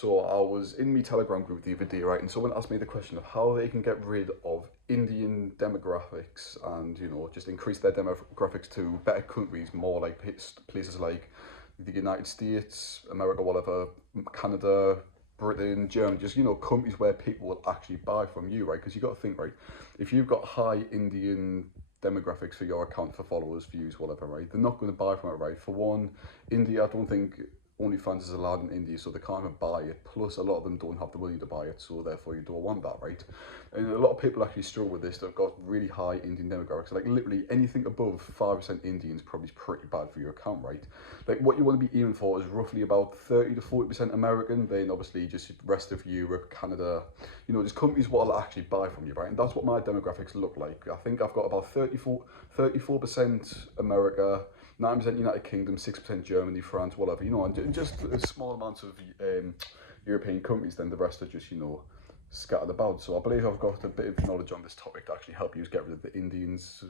So I was in my Telegram group the other day, right, and someone asked me the question of how they can get rid of Indian demographics and, just increase their demographics to better countries, more like places like the United States, America, whatever, Canada, Britain, Germany, just, countries where people will actually buy from you, right? Because you got to think, right, if you've got high Indian demographics for your account, for followers, views, whatever, right, they're not going to buy from it, right? For one, India, I don't think OnlyFans is allowed in India, so they can't even buy it. Plus, a lot of them don't have the money to buy it, so therefore you don't want that, right? And a lot of people actually struggle with this. They've got really high Indian demographics. Like literally anything above 5% Indian is probably pretty bad for your account, right? Like what you want to be aiming for is roughly about 30 to 40% American. Then obviously just the rest of Europe, Canada, there's countries what will actually buy from you, right? And that's what my demographics look like. I think I've got about 34% America, 9% United Kingdom, 6% Germany, France, whatever, and just a small amount of European countries, then the rest are just, scattered about. So I believe I've got a bit of knowledge on this topic to actually help you get rid of the Indians,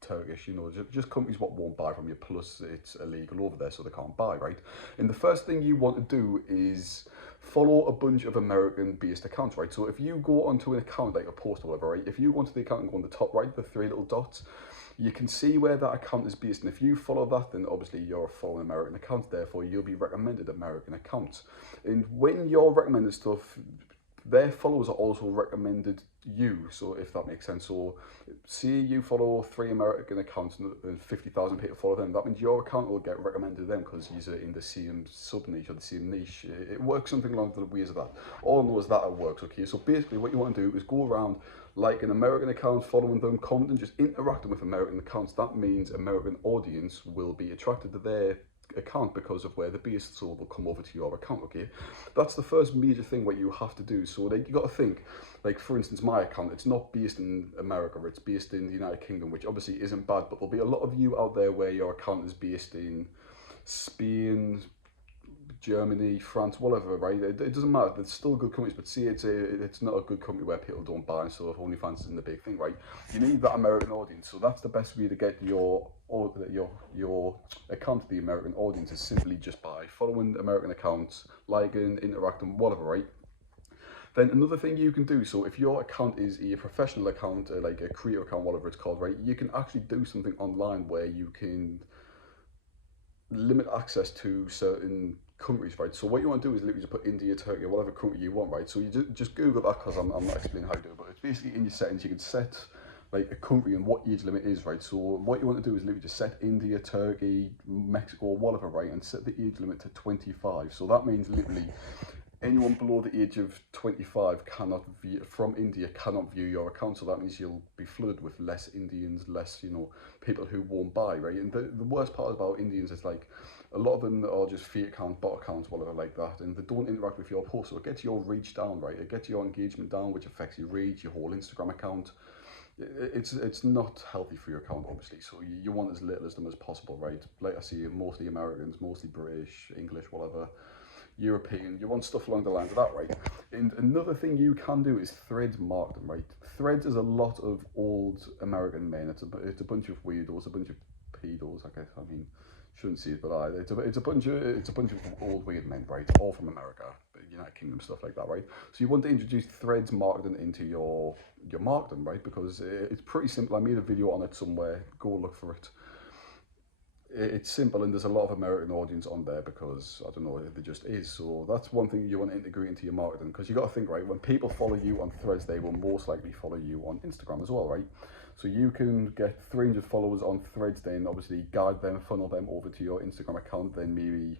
Turkish, just companies what won't buy from you, plus it's illegal over there, so they can't buy, right? And the first thing you want to do is follow a bunch of American-based accounts, right? So if you go onto an account, like a post or whatever, right? If you go onto the account and go on the top right, the three little dots, you can see where that account is based, and if you follow that, then obviously you're following American accounts, therefore you'll be recommended American accounts. And when you're recommended stuff, their followers are also recommended you, so if that makes sense. So see you follow 3 American accounts and 50,000 people follow them, that means your account will get recommended to them because you're in the same sub niche or the same niche. It works something along the ways of that. All I know is that it works, okay? So basically what you want to do is go around like an American account, following them, commenting, just interacting with American accounts. That means American audience will be attracted to their account because of where the based, so they'll come over to your account, okay? That's the first major thing what you have to do. So like you got to think, like for instance my account, it's not based in America, it's based in the United Kingdom, which obviously isn't bad, but there'll be a lot of you out there where your account is based in Spain, Germany, France, whatever, right? It doesn't matter. It's still good companies, but see, it's not a good company where people don't buy. So if OnlyFans isn't the big thing, right? You need that American audience. So that's the best way to get your account to the American audience is simply just by following American accounts, liking, interacting, whatever, right? Then another thing you can do, so if your account is a professional account, like a creator account, whatever it's called, right? You can actually do something online where you can limit access to certain countries, right? So what you want to do is literally just put India, Turkey, or whatever country you want, right? So you just Google that because I'm not explaining how to do it, but it's basically in your settings, you can set like a country and what age limit is, right? So what you want to do is literally just set India, Turkey, Mexico, whatever, right? And set the age limit to 25. So that means literally anyone below the age of 25 cannot view, from India cannot view your account. So that means you'll be flooded with less Indians, less, people who won't buy, right? And the worst part about Indians is like, a lot of them are just fake accounts, bot accounts, whatever like that, and they don't interact with your post. So it gets your reach down, right? It gets your engagement down, which affects your reach, your whole Instagram account. It's not healthy for your account, obviously. So you want as little as them as possible, right? Like I see, mostly Americans, mostly British, English, whatever, European. You want stuff along the lines of that, right? And another thing you can do is Threads marketing, right? Threads is a lot of old American men. It's a bunch of weirdos, a bunch of pedos, I guess. I mean, shouldn't see it, but it's a bunch of old weird men, right? All from America, United Kingdom, stuff like that, right? So you want to introduce Threads marketing into your marketing, right? Because it's pretty simple. I made a video on it somewhere. Go look for it. It's simple, and there's a lot of American audience on there because I don't know, there just is. So that's one thing you want to integrate into your marketing, because you got to think, right, when people follow you on Threads, they will most likely follow you on Instagram as well, right? So you can get 300 followers on Threads, then obviously guide them, funnel them over to your Instagram account, then maybe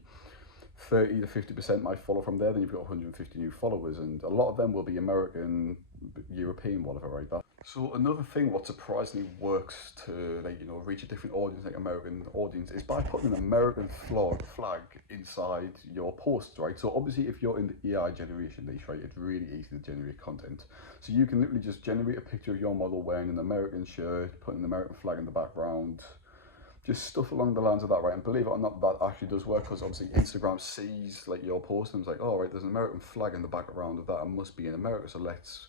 30 to 50% might follow from there, then you've got 150 new followers, and a lot of them will be American, European, whatever, right? So another thing what surprisingly works to reach a different audience, like American audience, is by putting an American flag inside your posts, right? So obviously if you're in the AI generation niche, right, it's really easy to generate content. So you can literally just generate a picture of your model wearing an American shirt, put an American flag in the background, just stuff along the lines of that, right? And believe it or not, that actually does work, because obviously Instagram sees like your post and it's like, oh right, there's an American flag in the background of that, and must be in America, so let's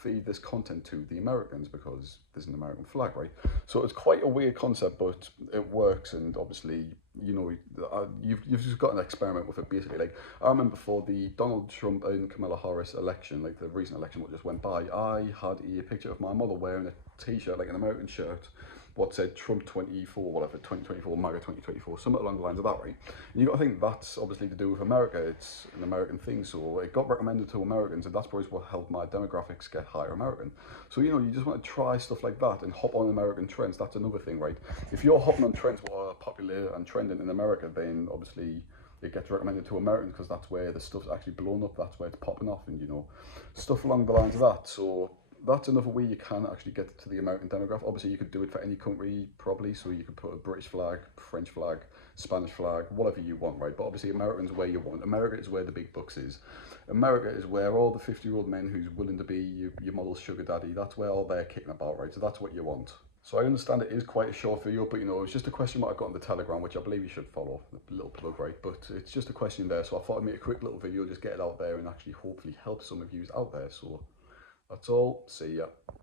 feed this content to the Americans because there's an American flag, right? So it's quite a weird concept, but it works, and obviously you know, you've just got to experiment with it basically. Like I remember for the Donald Trump and Kamala Harris election, like the recent election what just went by, I had a picture of my mother wearing a t-shirt, like an American shirt, what said Trump 24, whatever, 2024, MAGA 2024, something along the lines of that, right? And you got to think that's obviously to do with America. It's an American thing, so it got recommended to Americans, and that's probably what helped my demographics get higher American. So you know, you just want to try stuff like that and hop on American trends. That's another thing, right? If you're hopping on trends what are popular and trending in America, then obviously it gets recommended to Americans because that's where the stuff's actually blown up. That's where it's popping off, and you know, stuff along the lines of that. So that's another way you can actually get to the American demographic. Obviously, you could do it for any country, probably. So you could put a British flag, French flag, Spanish flag, whatever you want, right? But obviously, American's where you want. America is where the big bucks is. America is where all the 50-year-old men who's willing to be your model's sugar daddy, that's where all they're kicking about, right? So that's what you want. So I understand it is quite a short video, but you know, it's just a question what I got on the Telegram, which I believe you should follow. A little plug, right? But it's just a question there, so I thought I'd make a quick little video, just get it out there and actually hopefully help some of you out there. So that's all. See ya.